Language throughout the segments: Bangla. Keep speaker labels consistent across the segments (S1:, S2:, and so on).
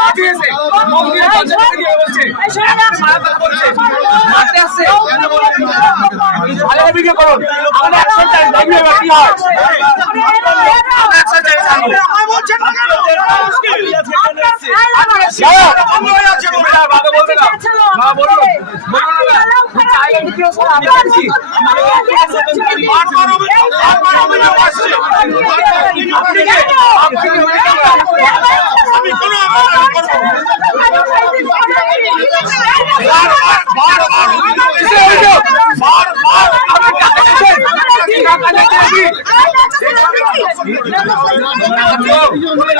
S1: মাঠে এসে মন্দিরে পঞ্চায়েত থেকে বলছে মাথা করছে মাঠে আসছে ভালো ভিডিও করুন আমাদের অ্যাকশন টাইম দেখবে এবার কি হয়? অ্যাকশন টাইম সামনে বাবা বলবে না বাবা বলুন বলুন না চাইলে ভিডিও সব আমি করছি মাঠ মারো মাঠ মারো ভিডিও আসছে আপনি কে আপনি কে আমি কোনো আমি করব বার বার বার বার এসে ভিডিও বার বার আপনি কাকে দেখছেন কাকে দেখছেন ঠিক বলে ঠিক বলে বলছি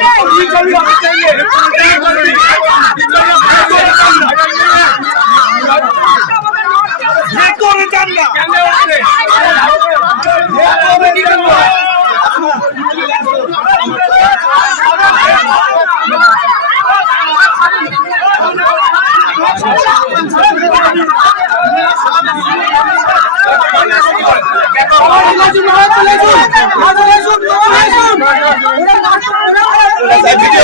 S1: 一个月一个月的时间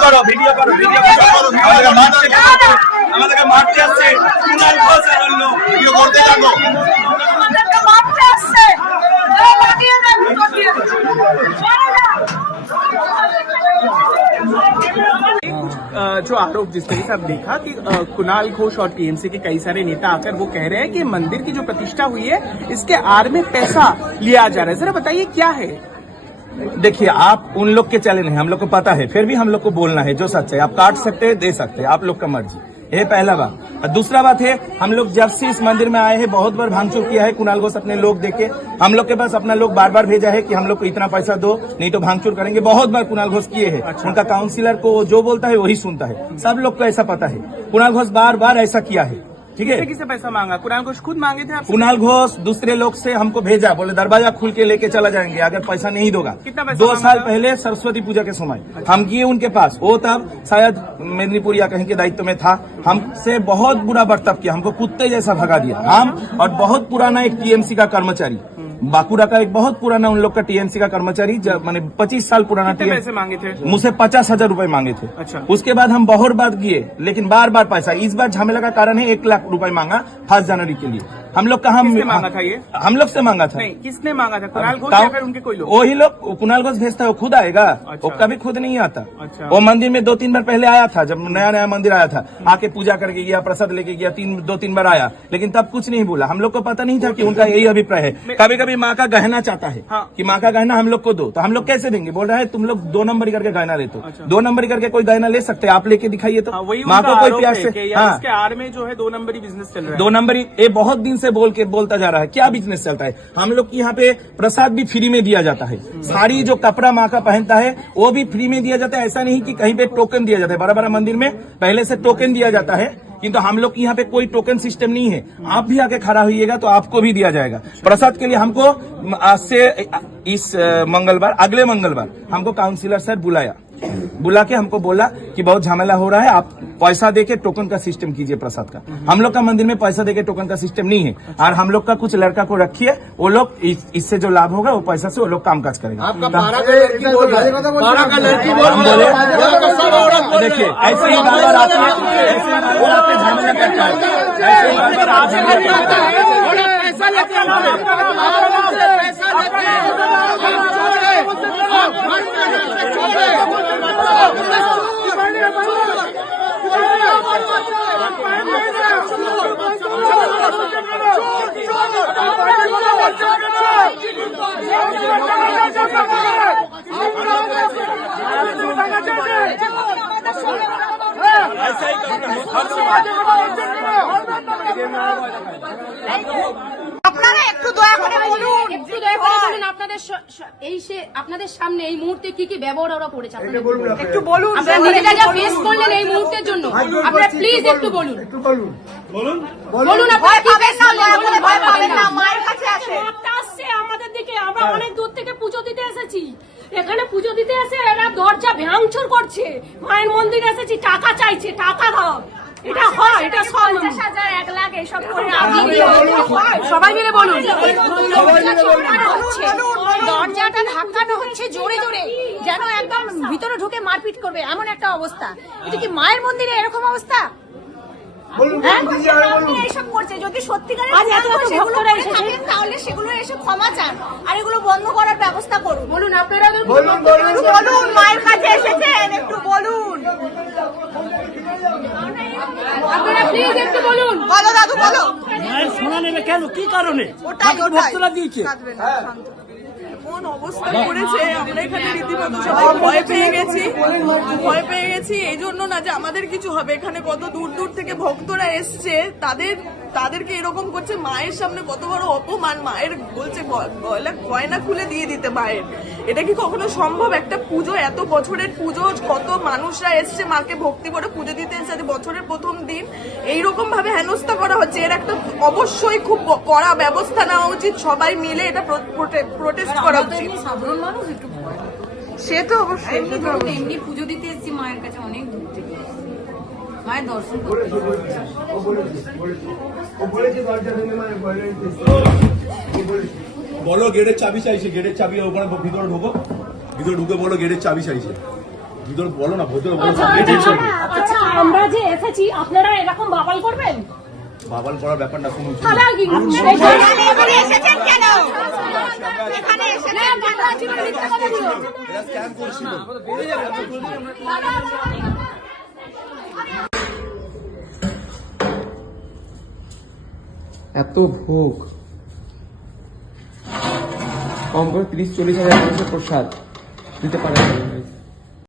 S1: করো ভিডিও করো ভিডিও করো আমাদেরকে মারতে আমাদেরকে মারতে আসছে কুনাল ঘোষ আর অন্য ভিডিও করতে যাবো
S2: अ, जो आरोप जिस तरीके से आप देखा कि अ, कुणाल घोष और टीएमसी के कई सारे नेता आकर वो कह रहे हैं कि मंदिर की जो प्रतिष्ठा हुई है इसके आड़ में पैसा लिया जा रहा है जरा बताइए क्या है
S3: देखिए आप उन लोग के चले नहीं हम लोग को पता है फिर भी हम लोग को बोलना है जो सच है। आप काट सकते हैं दे सकते हैं आप लोग का मर्ज़ी। ये पहला बात। और दूसरा बात है हम लोग जब से इस मंदिर में आए हैं बहुत बार भांगचूर किया है कुणाल घोष अपने लोग देके हम लोग के पास अपना लोग बार बार भेजा है कि हम लोग को इतना पैसा दो नहीं तो भांगचूर करेंगे। बहुत बार कुणाल घोष किए हैं। अच्छा। उनका काउंसिलर को जो बोलता है वही सुनता है। सब लोग को ऐसा पता है। कुणाल घोष बार बार ऐसा किया है। ठीक है?
S2: किससे पैसा मांगा? कुणाल घोष खुद मांगे थे
S3: कुणाल घोष दूसरे लोग से हमको भेजा बोले दरवाज़ा खुल के लेके चला जाएँगे अगर पैसा नहीं दोगा।
S2: कितना
S3: दो साल पहले सरस्वती पूजा के समय हम किए उनके पास। वो तब शायद मेदनीपुर या कहीं के दायित्व में था। हमसे बहुत बुरा बर्ताव किया हमको कुत्ते जैसा भगा दिया। हम और बहुत पुराना एक टीएमसी का कर्मचारी। बांकुड़ा का एक बहुत पुराना उन लोग का टीएमसी का कर्मचारी जब मैंने पच्चीस साल पुराना
S2: पैसे मांगे थे?
S3: मुझसे पचास हज़ार रूपए मांगे थे।
S2: अच्छा।
S3: उसके बाद हम बहुत बार गए लेकिन बार बार पैसा। इस बार झमेला का कारण है एक लाख रुपये मांगा फ़र्स्ट जनवरी के लिए। हम लोग का हम
S2: मांगा था ये?
S3: हम लोग से मांगा था।
S2: नहीं किसने मांगा था? कुणाल घोष या फिर उनके कोई लोग?
S3: वही लोग कुणाल घोष भेजता है वो खुद आएगा।
S2: अच्छा।
S3: वो कभी खुद नहीं आता।
S2: अच्छा।
S3: वो मंदिर में दो तीन बार पहले आया था जब नया नया मंदिर आया था। आके पूजा करके गया प्रसाद लेके गया तीन दो तीन बार आया। लेकिन तब कुछ नहीं बोला। हम लोग को पता नहीं था कि उनका यही अभिप्राय है। कभी कभी माँ का गहना चाहता है
S2: हाँ।
S3: कि माँ का गहना हम लोग को दो। तो हम लोग कैसे देंगे? बोल रहा है तुम लोग दो नंबर करके गहना ले तो
S2: अच्छा।
S3: दो नंबर करके कोई गहना ले सकते आप लेके दिखाइए तो।
S2: हाँ,
S3: माँ को कोई प्यार से हाँ।
S2: आड़ में जो है दो नंबरी बिज़नेस चल रहा है।
S3: दो नंबरी ये बहुत दिन से बोल के बोलता जा रहा है, क्या बिज़नेस चलता है? हम लोग यहाँ पे प्रसाद भी फ्री में दिया जाता है। साड़ी जो कपड़ा माँ का पहनता है, वो भी फ्री में दिया जाता है। ऐसा नहीं कि कहीं पे टोकन दिया जाता है। बड़ा बड़ा मंदिर में पहले से टोकन दिया जाता है, किंतु हम लोग के यहाँ पे कोई टोकन सिस्टम नहीं है। आप भी आके खड़ा होइएगा तो आपको भी दिया जाएगा। प्रसाद के लिए हमको आज से इस मंगलवार, अगले मंगलवार हमको काउंसिलर सर बुलाया। बुला के हमको बोला कि बहुत झमेला हो रहा है आप पैसा देके टोकन का सिस्टम कीजिए प्रसाद का हम लोग का मंदिर में पैसा देके टोकन का सिस्टम नहीं है और हम लोग का कुछ लड़का को रखिए वो लोग इससे जो लाभ होगा वो पैसा से वो लोग काम काज करेंगे
S4: है है
S3: देखिए ऐसे ही बार बार आते हैं ऐसा ही करना है
S5: আপনাদের এই সে আপনাদের সামনে এই মুহূর্তে কি কি ব্যবহার ওরা করেছে
S6: একটু বলুন।
S5: আপনারা নিজেরা যা ফেস করলেন এই মুহূর্তের জন্য। আপনারা প্লিজ একটু বলুন বলুন। আপনারা কি করলেন? বলুন,
S6: ভয় পাবেন না মায়ের কাছে আসে।
S7: আসছে আমাদের দিকে। আমরা অনেক দূর থেকে পুজো দিতে এসেছি। এখানে পুজো দিতে এসে এরা দরজা ভাঙচুর করছে। মায়ের মন্দিরে এসেছি টাকা চাইছে টাকা দাও। এটা হয় এটা
S5: পঞ্চাশ হাজার এক লাখ এসব করে আপনি সবাই মিলে বলুন। দরজাটা ধাক্কানো হচ্ছে জোরে জোরে। যেন একদম ভিতরে ঢুকে মারপিট করবে এমন একটা অবস্থা। এটা কি মায়ের মন্দিরে এরকম অবস্থা? হ্যাঁ?
S6: এইসব করছে যদি সত্যিকারের তাহলে সেগুলো এসে ক্ষমা চান। আর এগুলো বন্ধ করার ব্যবস্থা করুন।
S5: বলুন আপনারা
S6: বলুন মায়ের কাছে এসেছেন একটু বলুন।
S5: আপনারা প্লিজ একটু বলুন।
S6: বলো দাদু বলো।
S4: মায়ের সোনা নেবে কেন? কি কারণে?
S6: ওটাই ওটাই।
S4: ভক্তরা দিয়েছে।
S8: এমন অবস্থা করেছে আমরা এখানে রীতিমতো সবাই ভয় পেয়ে গেছি। ভয় পেয়ে গেছি এই জন্য না যে আমাদের কিছু হবে। এখানে কত দূর দূর থেকে ভক্তরা এসছে তাদের তাদেরকে এরকম করছে মায়ের সামনে কত বড় অপমান। মায়ের বলছে গয়না খুলে দিয়ে দিতে মায়ের। এটা কি কখনো সম্ভব? একটা পুজো এত বছরের পুজো কত মানুষরা এসছে মাকে ভক্তি করে পুজো দিতে? বছরের প্রথম দিন এইরকম ভাবে হেনস্থা করা হচ্ছে। এর একটা অবশ্যই খুব কড়া ব্যবস্থা নেওয়া উচিত। সবাই মিলে এটা প্রোটেস্ট করা উচিত।
S5: সাধারণ মানুষ একটু
S8: সে তো অবশ্যই
S5: এমনি পুজো দিতে এসেছি মায়ের কাছে অনেক দূর থেকে মায়ের দর্শন করতে
S9: বলো গেটের চাবি চাইছে গেটের চাবি ওখানে ভিতরে ঢুকো। ভিতরে ঢুকে বলো গেটের চাবি চাইছে। ভিতরে বলো না ভিতরে বলো।
S7: আচ্ছা,
S9: গেটের চাবি।
S7: আচ্ছা আমরা যে এসেছি আপনারা এরকম বাবাল করবেন?
S9: বাবাল করার ব্যাপারটা শুনুন।
S2: এত ভোগ। কম করে তিরিশ চল্লিশ হাজার মানুষের প্রসাদ দিতে পারে না।